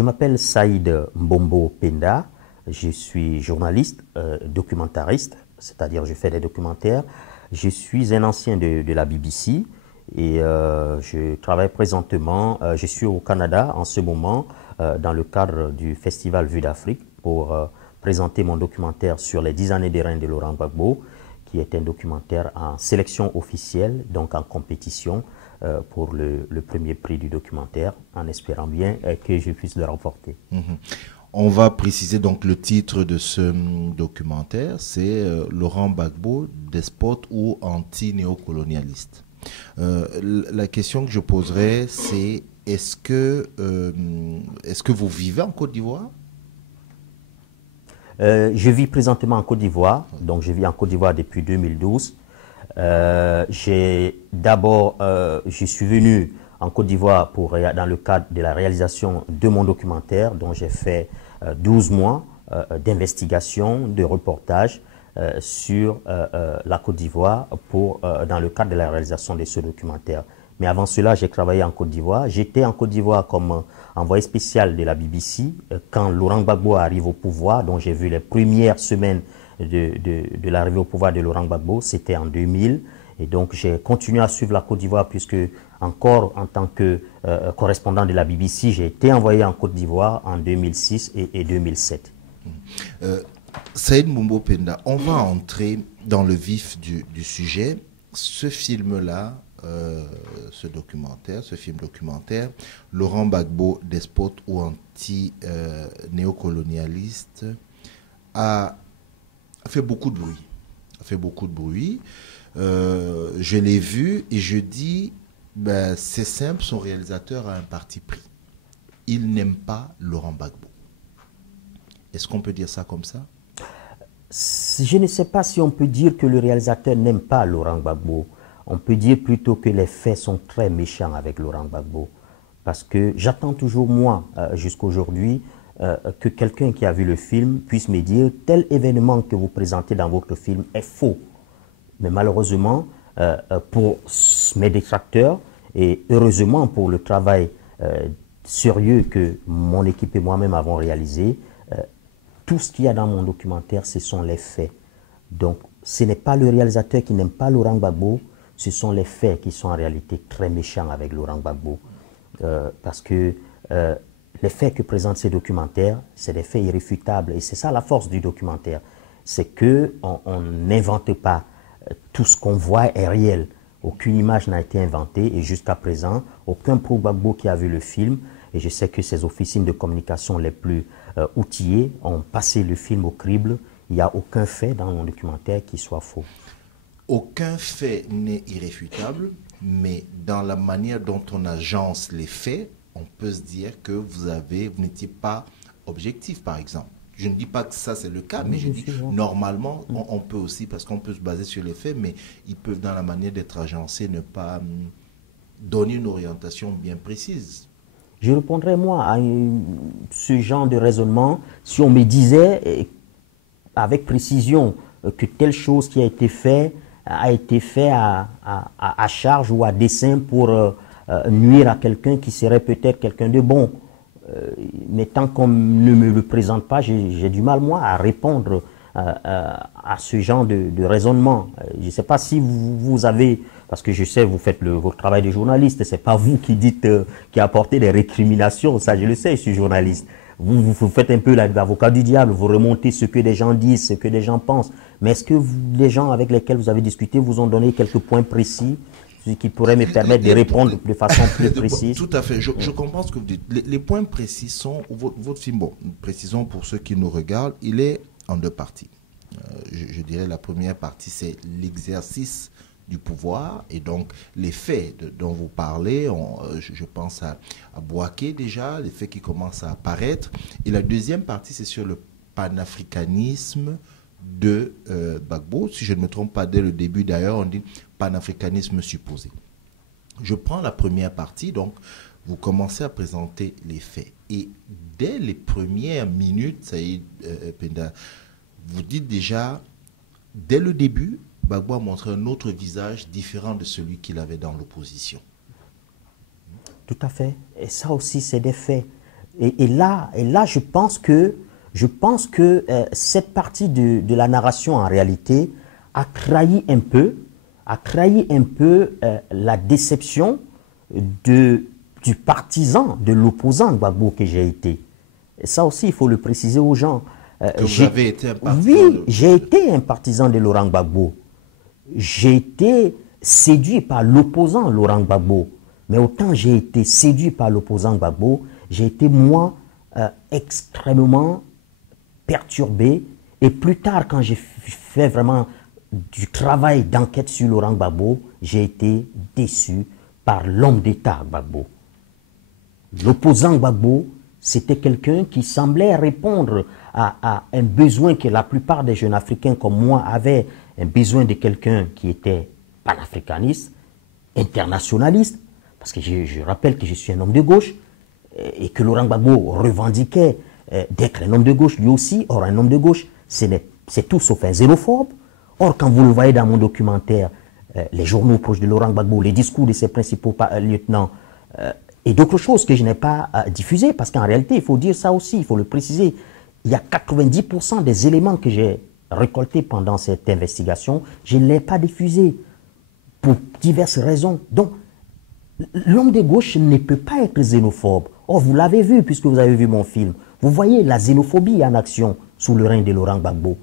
Je m'appelle Saïd Mbombo Penda, je suis journaliste, documentariste, c'est-à-dire je fais des documentaires. Je suis un ancien de la BBC et je travaille présentement, je suis au Canada en ce moment dans le cadre du Festival Vue d'Afrique pour présenter mon documentaire sur les 10 années de règne de Laurent Gbagbo, qui est un documentaire en sélection officielle, donc en compétition pour le premier prix du documentaire, en espérant bien que je puisse le remporter. On va préciser donc le titre de ce documentaire, c'est Laurent Gbagbo, despote ou anti-néocolonialiste. La question que je poserai, c'est est-ce que vous vivez en Côte d'Ivoire? Je vis présentement en Côte d'Ivoire, donc je vis en Côte d'Ivoire depuis 2012. Je suis venu en Côte d'Ivoire dans le cadre de la réalisation de mon documentaire, dont j'ai fait 12 mois d'investigation, de reportage sur la Côte d'Ivoire dans le cadre de la réalisation de ce documentaire. Mais avant cela, j'ai travaillé en Côte d'Ivoire. J'étais en Côte d'Ivoire comme envoyé spécial de la BBC quand Laurent Gbagbo arrive au pouvoir, dont j'ai vu les premières semaines de l'arrivée au pouvoir de Laurent Gbagbo, c'était en 2000. Et donc j'ai continué à suivre la Côte d'Ivoire puisque encore en tant que correspondant de la BBC, j'ai été envoyé en Côte d'Ivoire en 2006 et 2007. Saïd Mbombo Penda, on va entrer dans le vif du sujet. Ce film-là, ce film documentaire, Laurent Gbagbo, despote ou anti-néocolonialiste, a fait beaucoup de bruit. Je l'ai vu et je dis, ben, c'est simple, son réalisateur a un parti pris. Il n'aime pas Laurent Gbagbo. Est-ce qu'on peut dire ça comme ça? Je ne sais pas si on peut dire que le réalisateur n'aime pas Laurent Gbagbo. On peut dire plutôt que les faits sont très méchants avec Laurent Gbagbo. Parce que j'attends toujours, moi, jusqu'à aujourd'hui, que quelqu'un qui a vu le film puisse me dire tel événement que vous présentez dans votre film est faux. Mais malheureusement, pour mes détracteurs, et heureusement pour le travail sérieux que mon équipe et moi-même avons réalisé, tout ce qu'il y a dans mon documentaire, ce sont les faits. Donc, ce n'est pas le réalisateur qui n'aime pas Laurent Gbagbo, ce sont les faits qui sont en réalité très méchants avec Laurent Gbagbo. Parce que les faits que présentent ces documentaires, c'est des faits irréfutables. Et c'est ça la force du documentaire. C'est qu'on n'invente pas. Tout ce qu'on voit est réel. Aucune image n'a été inventée. Et jusqu'à présent, aucun pro-Gbagbo qui a vu le film, et je sais que ces officines de communication les plus outillées ont passé le film au crible. Il n'y a aucun fait dans mon documentaire qui soit faux. Aucun fait n'est irréfutable, mais dans la manière dont on agence les faits, on peut se dire que vous n'étiez pas objectif, par exemple. Je ne dis pas que ça c'est le cas, mais je dis normalement, on peut aussi, parce qu'on peut se baser sur les faits, mais ils peuvent, dans la manière d'être agencés, ne pas donner une orientation bien précise. Je répondrais, moi, à ce genre de raisonnement si on me disait avec précision que telle chose qui a été faite à charge ou à dessein pour nuire à quelqu'un qui serait peut-être quelqu'un de bon. Mais tant qu'on ne me le présente pas, j'ai du mal, moi, à répondre à ce genre de raisonnement. Je ne sais pas si vous avez, parce que je sais, vous faites votre travail de journaliste, ce n'est pas vous qui dites, qui apportez des récriminations, ça je le sais, je suis journaliste. Vous faites un peu l'avocat du diable, vous remontez ce que des gens disent, ce que des gens pensent. Mais est-ce que les gens avec lesquels vous avez discuté vous ont donné quelques points précis qui pourraient me permettre de répondre de façon plus précise? Tout à fait, je comprends ce que vous dites. Les points précis sont, votre film, bon, précisons pour ceux qui nous regardent, il est en deux parties. Je dirais la première partie, c'est l'exercice du pouvoir et donc les faits dont vous parlez, je pense à Bouaké déjà, les faits qui commencent à apparaître. Et la deuxième partie, c'est sur le panafricanisme de Gbagbo. Si je ne me trompe pas, dès le début d'ailleurs, on dit panafricanisme supposé. Je prends la première partie, donc vous commencez à présenter les faits. Et dès les premières minutes, Saïd Penda, vous dites déjà, dès le début, Gbagbo a montré un autre visage différent de celui qu'il avait dans l'opposition. Tout à fait. Et ça aussi, c'est des faits. Et là, je pense que cette partie de la narration, en réalité, a trahi un peu la déception du partisan, de l'opposant Gbagbo que j'ai été. Et ça aussi, il faut le préciser aux gens. Que vous avez été un partisan. Oui, j'ai été un partisan de Laurent Gbagbo. J'ai été séduit par l'opposant Laurent Gbagbo. Mais autant j'ai été séduit par l'opposant Gbagbo, j'ai été, moi, extrêmement perturbé. Et plus tard, quand j'ai fait vraiment du travail d'enquête sur Laurent Gbagbo, j'ai été déçu par l'homme d'État Gbagbo. L'opposant Gbagbo, c'était quelqu'un qui semblait répondre à un besoin que la plupart des jeunes Africains comme moi avaient, un besoin de quelqu'un qui était panafricaniste, internationaliste, parce que je rappelle que je suis un homme de gauche et que Laurent Gbagbo revendiquait d'être un homme de gauche lui aussi. Or, un homme de gauche, c'est tout sauf un xénophobe. Or, quand vous le voyez dans mon documentaire, les journaux proches de Laurent Gbagbo, les discours de ses principaux lieutenants, et d'autres choses que je n'ai pas diffusées, parce qu'en réalité, il faut dire ça aussi, il faut le préciser, il y a 90% des éléments que j'ai récoltés pendant cette investigation, je ne les ai pas diffusés pour diverses raisons. Donc, l'homme de gauche ne peut pas être xénophobe. Or, vous l'avez vu, puisque vous avez vu mon film. Vous voyez la xénophobie en action sous le règne de Laurent Gbagbo.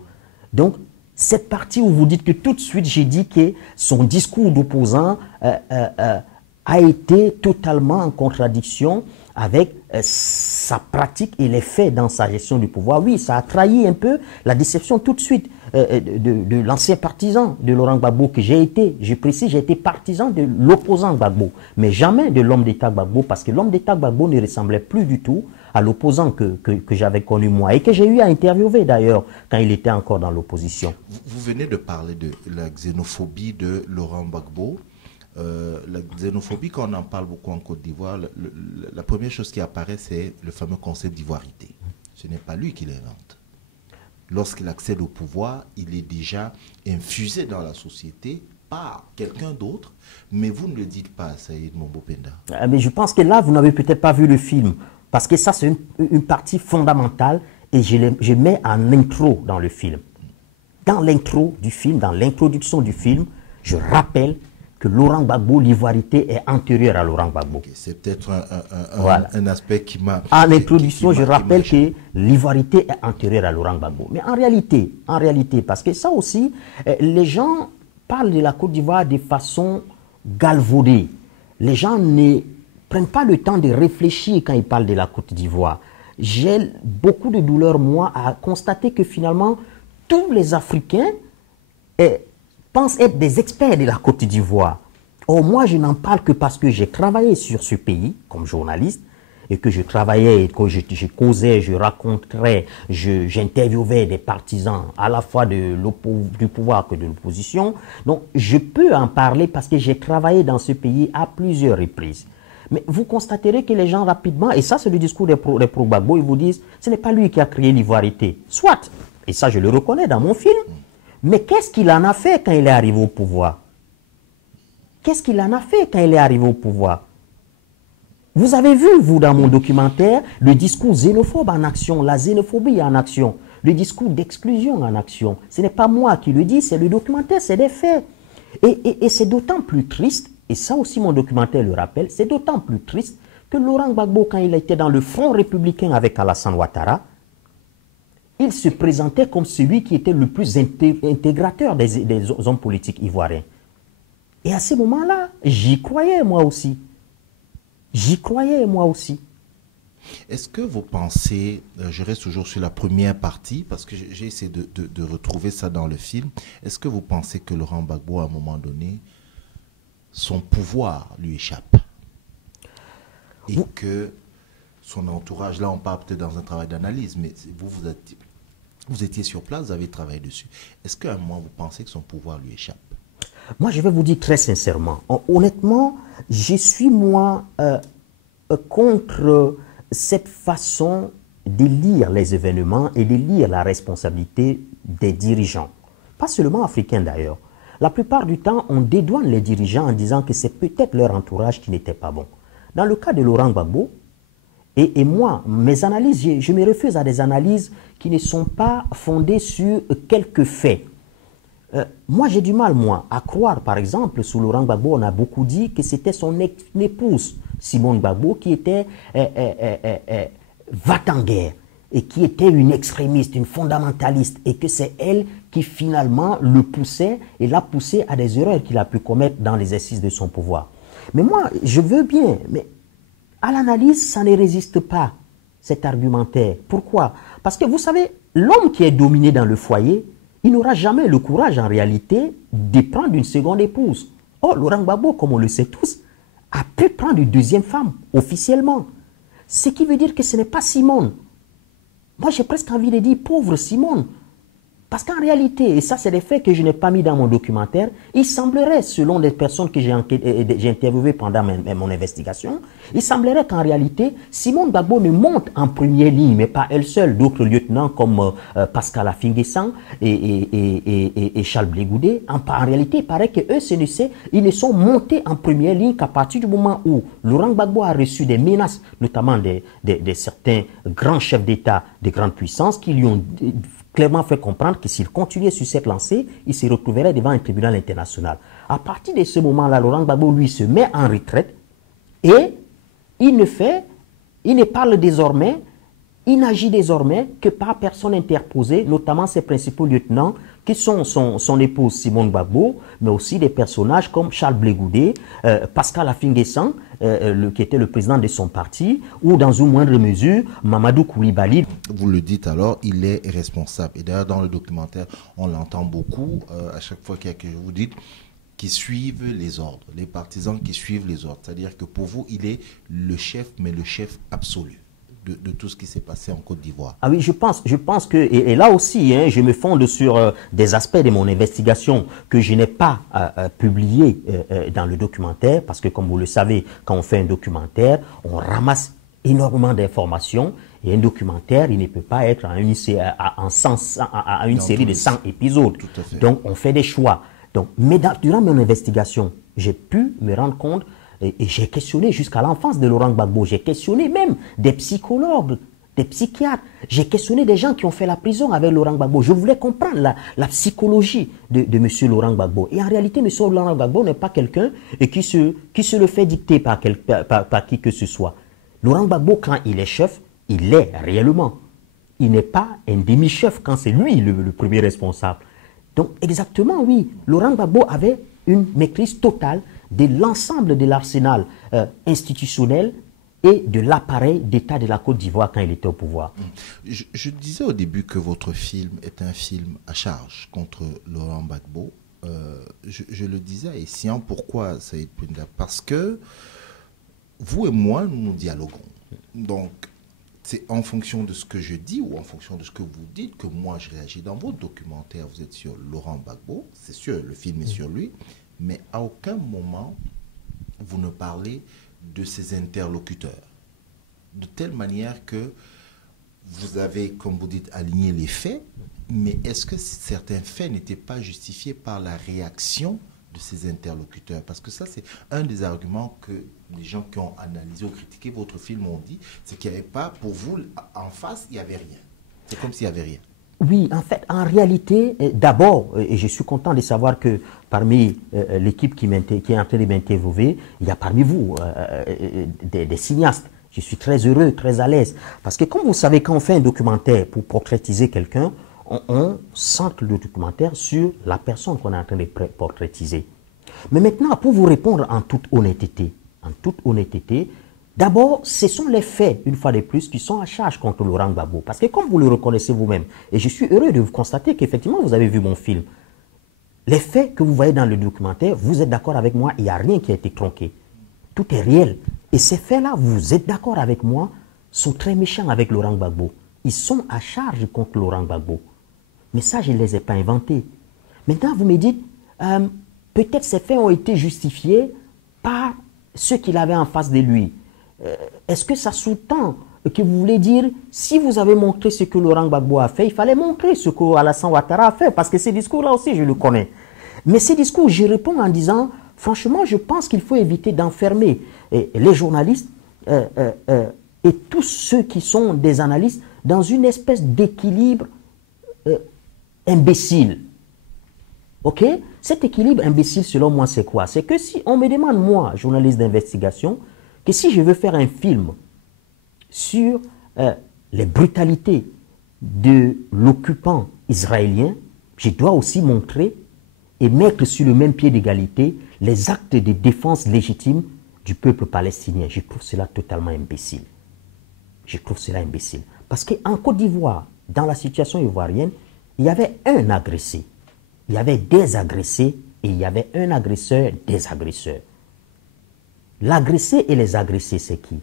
Donc, cette partie où vous dites que tout de suite, j'ai dit que son discours d'opposant a été totalement en contradiction avec sa pratique et les faits dans sa gestion du pouvoir. Oui, ça a trahi un peu la déception tout de suite de l'ancien partisan de Laurent Gbagbo que j'ai été. Je précise, j'ai été partisan de l'opposant Gbagbo, mais jamais de l'homme d'État Gbagbo, parce que l'homme d'État Gbagbo ne ressemblait plus du tout à l'opposant que j'avais connu moi et que j'ai eu à interviewer d'ailleurs quand il était encore dans l'opposition. Vous venez de parler de la xénophobie de Laurent Gbagbo. La xénophobie, quand on en parle beaucoup en Côte d'Ivoire, la première chose qui apparaît, c'est le fameux concept d'ivoirité. Ce n'est pas lui qui l'invente. Lorsqu'il accède au pouvoir, il est déjà infusé dans la société par quelqu'un d'autre, mais vous ne le dites pas, Saïd Mombo Penda. Mais je pense que là, vous n'avez peut-être pas vu le film, parce que ça, c'est une partie fondamentale, et je mets en intro dans le film. Dans l'intro du film, dans l'introduction du film, je rappelle que Laurent Gbagbo, l'ivoirité est antérieure à Laurent Gbagbo. Okay, c'est peut-être un aspect qui m'a... En introduction, je rappelle que l'ivoirité est antérieure à Laurent Gbagbo. Mais en réalité, parce que ça aussi, les gens parlent de la Côte d'Ivoire de façon galvaudée. Les gens ne prennent pas le temps de réfléchir quand ils parlent de la Côte d'Ivoire. J'ai beaucoup de douleur, moi, à constater que finalement, tous les Africains pensent être des experts de la Côte d'Ivoire. Or, moi, je n'en parle que parce que j'ai travaillé sur ce pays comme journaliste et que je travaillais, et que je causais, je racontais, j'interviewais des partisans à la fois du pouvoir que de l'opposition. Donc, je peux en parler parce que j'ai travaillé dans ce pays à plusieurs reprises. Mais vous constaterez que les gens rapidement, et ça c'est le discours des pro-Gbagbo, ils vous disent, ce n'est pas lui qui a créé l'ivoirité. Soit, et ça je le reconnais dans mon film, mais qu'est-ce qu'il en a fait quand il est arrivé au pouvoir? Qu'est-ce qu'il en a fait quand il est arrivé au pouvoir? Vous avez vu, vous, dans mon documentaire, le discours xénophobe en action, la xénophobie en action, le discours d'exclusion en action. Ce n'est pas moi qui le dis, c'est le documentaire, c'est des faits. Et c'est d'autant plus triste, et ça aussi mon documentaire le rappelle, c'est d'autant plus triste que Laurent Gbagbo, quand il était dans le Front républicain avec Alassane Ouattara, il se présentait comme celui qui était le plus intégrateur des hommes politiques ivoiriens. Et à ce moment-là, j'y croyais moi aussi. J'y croyais moi aussi. Est-ce que vous pensez, je reste toujours sur la première partie, parce que j'ai essayé de retrouver ça dans le film, est-ce que vous pensez que Laurent Gbagbo, à un moment donné, son pouvoir lui échappe? Et que son entourage, là on parle peut-être dans un travail d'analyse, mais vous étiez sur place, vous avez travaillé dessus. Est-ce qu'à un moment vous pensez que son pouvoir lui échappe? Moi je vais vous dire très sincèrement, honnêtement, je suis moi contre cette façon de lire les événements et de lire la responsabilité des dirigeants. Pas seulement africains d'ailleurs. La plupart du temps, on dédouane les dirigeants en disant que c'est peut-être leur entourage qui n'était pas bon. Dans le cas de Laurent Gbagbo, Et moi, mes analyses, je me refuse à des analyses qui ne sont pas fondées sur quelques faits. Moi, j'ai du mal, moi, à croire, par exemple, sous Laurent Gbagbo, on a beaucoup dit que c'était son épouse, Simone Gbagbo, qui était va-t-en-guerre et qui était une extrémiste, une fondamentaliste, et que c'est elle qui finalement le poussait et l'a poussé à des erreurs qu'il a pu commettre dans l'exercice de son pouvoir. Mais moi, je veux bien, mais à l'analyse, ça ne résiste pas, cet argumentaire. Pourquoi? Parce que vous savez, l'homme qui est dominé dans le foyer, il n'aura jamais le courage en réalité de prendre une seconde épouse. Oh, Laurent Gbagbo, comme on le sait tous, a pu prendre une deuxième femme, officiellement. Ce qui veut dire que ce n'est pas Simone. Moi, j'ai presque envie de dire pauvre Simone. Parce qu'en réalité, et ça c'est des faits que je n'ai pas mis dans mon documentaire, il semblerait, selon les personnes que j'ai interviewées pendant mon investigation, il semblerait qu'en réalité, Simone Gbagbo ne monte en première ligne, mais pas elle seule. D'autres lieutenants comme Pascal Afingessang et Charles Blé Goudé, en réalité, il paraît qu'eux, ils ne sont montés en première ligne qu'à partir du moment où Laurent Gbagbo a reçu des menaces, notamment de certains grands chefs d'État de grandes puissances qui lui ont clairement fait comprendre que s'il continuait sur cette lancée, il se retrouverait devant un tribunal international. À partir de ce moment-là, Laurent Gbagbo, lui, se met en retraite et il ne parle désormais, il n'agit désormais que par personne interposée, notamment ses principaux lieutenants, qui sont son épouse Simone Gbagbo, mais aussi des personnages comme Charles Blé Goudé, Pascal Afingessang, qui était le président de son parti, ou dans une moindre mesure, Mamadou Koulibaly. Vous le dites alors, il est responsable. Et d'ailleurs, dans le documentaire, on l'entend beaucoup, à chaque fois qu'il y a que vous dites, qui suivent les ordres, les partisans qui suivent les ordres. C'est-à-dire que pour vous, il est le chef, mais le chef absolu de tout ce qui s'est passé en Côte d'Ivoire. Ah oui, je pense que, et là aussi, hein, je me fonde sur des aspects de mon investigation que je n'ai pas publiés dans le documentaire, parce que comme vous le savez, quand on fait un documentaire, on ramasse énormément d'informations, et un documentaire, il ne peut pas être à une série de 100 épisodes. Donc, on fait des choix. Donc, mais durant mon investigation, j'ai pu me rendre compte. Et j'ai questionné jusqu'à l'enfance de Laurent Gbagbo, j'ai questionné même des psychologues, des psychiatres, j'ai questionné des gens qui ont fait la prison avec Laurent Gbagbo. Je voulais comprendre la psychologie de M. Laurent Gbagbo. Et en réalité, M. Laurent Gbagbo n'est pas quelqu'un qui se le fait dicter par qui que ce soit. Laurent Gbagbo, quand il est chef, il l'est réellement. Il n'est pas un demi-chef quand c'est lui le premier responsable. Donc exactement, oui, Laurent Gbagbo avait une maîtrise totale de l'ensemble de l'arsenal institutionnel et de l'appareil d'État de la Côte d'Ivoire quand il était au pouvoir. Je disais au début que votre film est un film à charge contre Laurent Gbagbo. Je le disais à Essien, pourquoi Saïd Penda? Parce que vous et moi, nous dialoguons. Donc, c'est en fonction de ce que je dis ou en fonction de ce que vous dites que moi je réagis. Dans votre documentaire, vous êtes sur Laurent Gbagbo, c'est sûr, le film est sur lui, mais à aucun moment vous ne parlez de ses interlocuteurs. De telle manière que vous avez, comme vous dites, aligné les faits, mais est-ce que certains faits n'étaient pas justifiés par la réaction de ses interlocuteurs? Parce que ça, c'est un des arguments que les gens qui ont analysé ou critiqué votre film ont dit, c'est qu'il n'y avait pas, pour vous, en face, il n'y avait rien. C'est comme s'il n'y avait rien. Oui, en fait, en réalité, d'abord, et je suis content de savoir que parmi l'équipe qui est en train de m'interviewer, il y a parmi vous des cinéastes. Je suis très heureux, très à l'aise. Parce que comme vous savez, quand on fait un documentaire pour portraitiser quelqu'un, on centre le documentaire sur la personne qu'on est en train de portraitiser. Mais maintenant, pour vous répondre en toute honnêteté, d'abord, ce sont les faits, une fois de plus, qui sont à charge contre Laurent Gbagbo. Parce que comme vous le reconnaissez vous-même, et je suis heureux de vous constater qu'effectivement, vous avez vu mon film, les faits que vous voyez dans le documentaire, vous êtes d'accord avec moi, il n'y a rien qui a été tronqué. Tout est réel. Et ces faits-là, vous êtes d'accord avec moi, sont très méchants avec Laurent Gbagbo. Ils sont à charge contre Laurent Gbagbo. Mais ça, je ne les ai pas inventés. Maintenant, vous me dites, peut-être ces faits ont été justifiés par ceux qu'il avait en face de lui. Est-ce que ça sous-tend que vous voulez dire, si vous avez montré ce que Laurent Gbagbo a fait, il fallait montrer ce que Alassane Ouattara a fait, parce que ces discours-là aussi, je le connais. Mais ces discours, je réponds en disant, franchement, je pense qu'il faut éviter d'enfermer les journalistes et tous ceux qui sont des analystes dans une espèce d'équilibre imbécile. Ok? Cet équilibre imbécile, selon moi, c'est quoi? C'est que si on me demande, moi, journaliste d'investigation, que si je veux faire un film sur les brutalités de l'occupant israélien, je dois aussi montrer et mettre sur le même pied d'égalité les actes de défense légitime du peuple palestinien. Je trouve cela totalement imbécile. Je trouve cela imbécile. Parce qu'en Côte d'Ivoire, dans la situation ivoirienne, il y avait un agressé. Il y avait des agressés et il y avait un agresseur, des agresseurs. L'agressé et les agressés, c'est qui?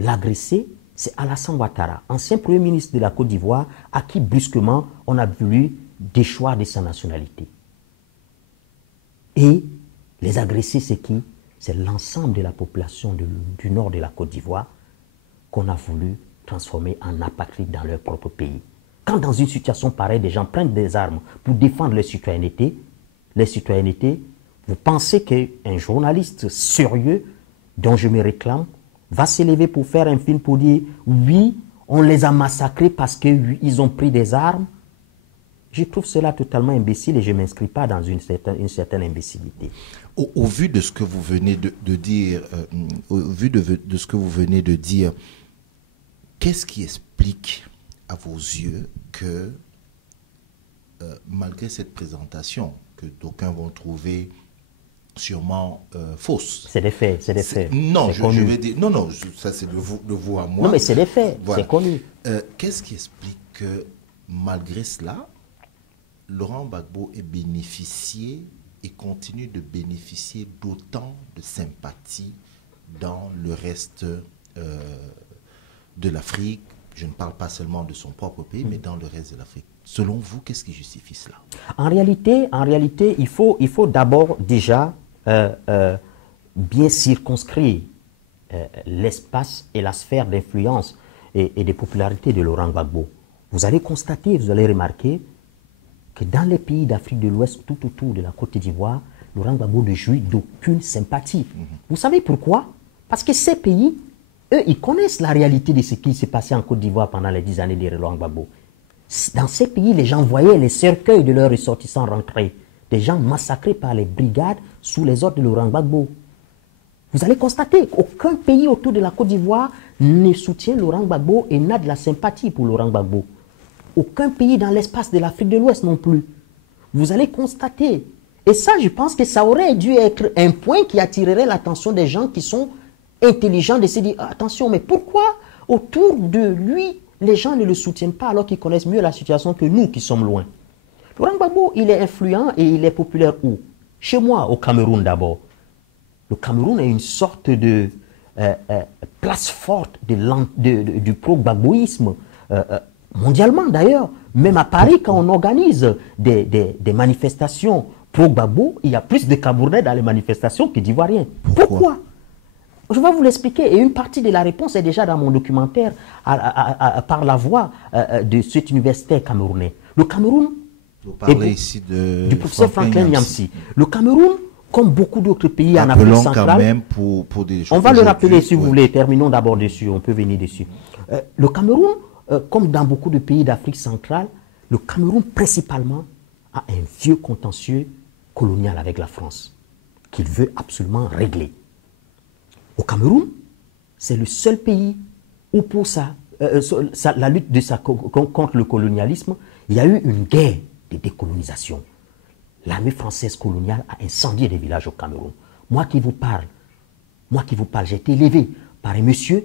L'agressé, c'est Alassane Ouattara, ancien Premier ministre de la Côte d'Ivoire, à qui brusquement on a voulu déchoir de sa nationalité. Et les agressés, c'est qui? C'est l'ensemble de la population du nord de la Côte d'Ivoire qu'on a voulu transformer en apatrides dans leur propre pays. Quand dans une situation pareille, des gens prennent des armes pour défendre les citoyennetés, vous pensez qu'un journaliste sérieux, dont je me réclame, va s'élever pour faire un film pour dire « Oui, on les a massacrés parce qu'ils ont pris des armes ». Je trouve cela totalement imbécile et je ne m'inscris pas dans une certaine imbécilité. Au vu de ce que vous venez de dire, de ce que vous venez de dire, qu'est-ce qui explique à vos yeux que malgré cette présentation que d'aucuns vont trouver sûrement fausse. C'est des faits, c'est des faits. Non, je vais dire, non, ça c'est de vous à moi. Non, mais c'est des faits, voilà. C'est connu. Qu'est-ce qui explique que malgré cela, Laurent Gbagbo ait bénéficié et continue de bénéficier d'autant de sympathie dans le reste de l'Afrique? Je ne parle pas seulement de son propre pays, mais dans le reste de l'Afrique. Selon vous, qu'est-ce qui justifie cela? En réalité, il faut d'abord déjà bien circonscrire l'espace et la sphère d'influence et de popularité de Laurent Gbagbo. Vous allez constater, vous allez remarquer que dans les pays d'Afrique de l'Ouest, tout autour de la Côte d'Ivoire, Laurent Gbagbo ne jouit d'aucune sympathie. Vous savez pourquoi? Parce que ces pays, eux, ils connaissent la réalité de ce qui s'est passé en Côte d'Ivoire pendant les 10 années de Laurent Gbagbo. Dans ces pays, les gens voyaient les cercueils de leurs ressortissants rentrer, des gens massacrés par les brigades sous les ordres de Laurent Gbagbo. Vous allez constater qu'aucun pays autour de la Côte d'Ivoire ne soutient Laurent Gbagbo et n'a de la sympathie pour Laurent Gbagbo. Aucun pays dans l'espace de l'Afrique de l'Ouest non plus. Vous allez constater. Et ça, je pense que ça aurait dû être un point qui attirerait l'attention des gens qui sont intelligents de se dire, attention, mais pourquoi autour de lui, les gens ne le soutiennent pas alors qu'ils connaissent mieux la situation que nous qui sommes loin? Laurent Gbagbo, il est influent et il est populaire où? Chez moi, au Cameroun d'abord. Le Cameroun est une sorte de place forte du pro-gbagboïsme, mondialement d'ailleurs. Même à Paris, quand on organise des manifestations pro-Gbagbo, il y a plus de Camerounais dans les manifestations que d'Ivoiriens. Pourquoi? Je vais vous l'expliquer. Et une partie de la réponse est déjà dans mon documentaire par la voix de cet universitaire camerounais. Le Cameroun, vous parlez ici du professeur Franklin Nyamsi. Le Cameroun, comme beaucoup d'autres pays en Afrique centrale, quand même pour des choses. On va le rappeler si vous voulez. Terminons d'abord dessus. On peut venir dessus. Le Cameroun, comme dans beaucoup de pays d'Afrique centrale, le Cameroun principalement a un vieux contentieux colonial avec la France qu'il veut absolument régler. Au Cameroun, c'est le seul pays où pour la lutte contre le colonialisme, il y a eu une guerre de décolonisation. L'armée française coloniale a incendié des villages au Cameroun. Moi qui vous parle, j'ai été élevé par un monsieur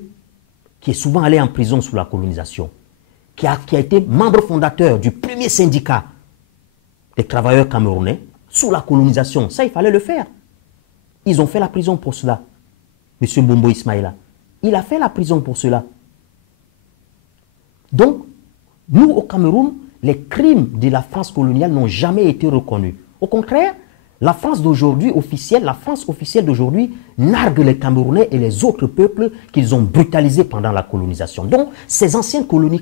qui est souvent allé en prison sous la colonisation, qui a été membre fondateur du premier syndicat des travailleurs camerounais sous la colonisation. Ça, il fallait le faire. Ils ont fait la prison pour cela. Monsieur Mbombo Ismaïla, il a fait la prison pour cela. Donc, nous, au Cameroun, les crimes de la France coloniale n'ont jamais été reconnus. Au contraire, la France officielle d'aujourd'hui nargue les Camerounais et les autres peuples qu'ils ont brutalisés pendant la colonisation. Donc, ces anciennes colonies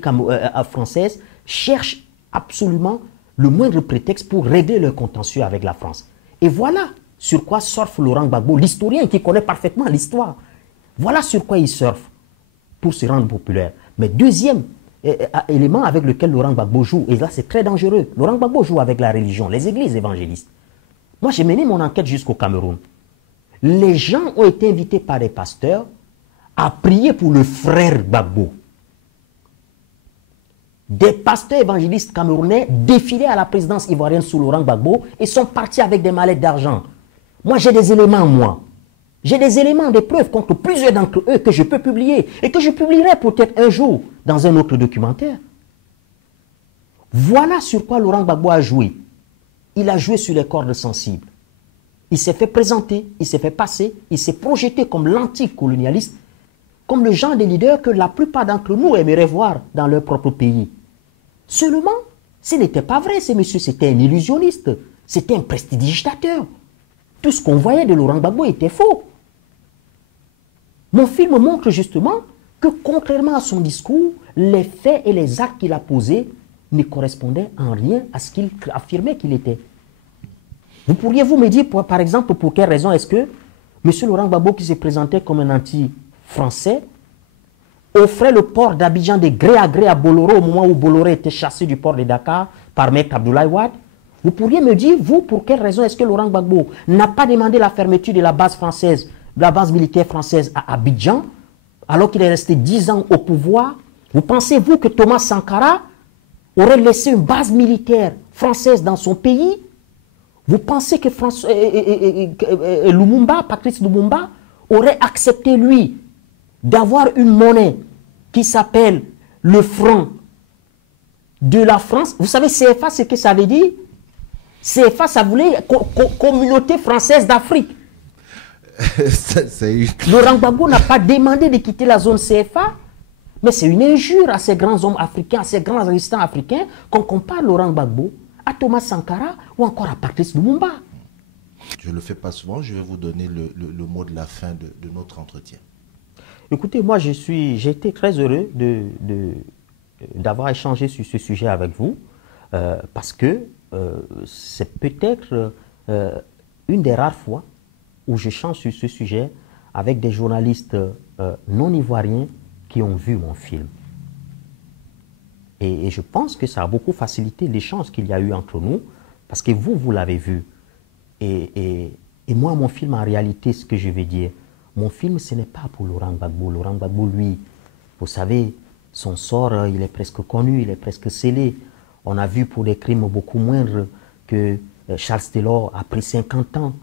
françaises cherchent absolument le moindre prétexte pour régler leur contentieux avec la France. Et voilà sur quoi surfe Laurent Gbagbo, l'historien qui connaît parfaitement l'histoire. Voilà sur quoi il surfe. pour se rendre populaire. Mais deuxième élément avec lequel Laurent Gbagbo joue, et là c'est très dangereux, Laurent Gbagbo joue avec la religion, les églises évangélistes. Moi j'ai mené mon enquête jusqu'au Cameroun. Les gens ont été invités par des pasteurs à prier pour le frère Gbagbo. Des pasteurs évangélistes camerounais défilaient à la présidence ivoirienne sous Laurent Gbagbo et sont partis avec des mallettes d'argent. Moi, j'ai des éléments, moi. J'ai des éléments, des preuves contre plusieurs d'entre eux que je peux publier et que je publierai peut-être un jour dans un autre documentaire. Voilà sur quoi Laurent Gbagbo a joué. Il a joué sur les cordes sensibles. Il s'est fait présenter, il s'est fait passer, il s'est projeté comme l'anticolonialiste, comme le genre de leader que la plupart d'entre nous aimeraient voir dans leur propre pays. Seulement, ce n'était pas vrai, ce monsieur, c'était un illusionniste, c'était un prestidigitateur. Tout ce qu'on voyait de Laurent Gbagbo était faux. Mon film montre justement que contrairement à son discours, les faits et les actes qu'il a posés ne correspondaient en rien à ce qu'il affirmait qu'il était. Vous pourriez-vous me dire, par exemple, pour quelle raison est-ce que M. Laurent Gbagbo, qui se présentait comme un anti-français, offrait le port d'Abidjan de gré à gré à Bolloré au moment où Bolloré était chassé du port de Dakar par Maître Abdoulaye Wade? Vous pourriez me dire, vous, pour quelle raison est-ce que Laurent Gbagbo n'a pas demandé la fermeture de la base française, de la base militaire française à Abidjan, alors qu'il est resté 10 ans au pouvoir? Vous pensez-vous que Thomas Sankara aurait laissé une base militaire française dans son pays? Vous pensez que Lumumba, Patrice Lumumba, aurait accepté, lui, d'avoir une monnaie qui s'appelle le franc de la France? Vous savez, CFA, ce que ça veut dire? CFA, ça voulait Communauté française d'Afrique. Laurent Gbagbo n'a pas demandé de quitter la zone CFA, mais c'est une injure à ces grands hommes africains, à ces grands résistants africains, qu'on compare Laurent Gbagbo à Thomas Sankara ou encore à Patrice Lumumba. Je ne le fais pas souvent, je vais vous donner le mot de la fin de notre entretien. Écoutez, moi j'ai été très heureux d'avoir échangé sur ce sujet avec vous, parce que c'est peut-être une des rares fois où j'échange sur ce sujet avec des journalistes non ivoiriens qui ont vu mon film. Et je pense que ça a beaucoup facilité l'échange qu'il y a eu entre nous, parce que vous l'avez vu. Et moi, mon film, en réalité, ce que je vais dire, mon film, ce n'est pas pour Laurent Gbagbo. Laurent Gbagbo, lui, vous savez, son sort, il est presque connu, il est presque scellé. On a vu pour des crimes beaucoup moindres que Charles Taylor a pris 50 ans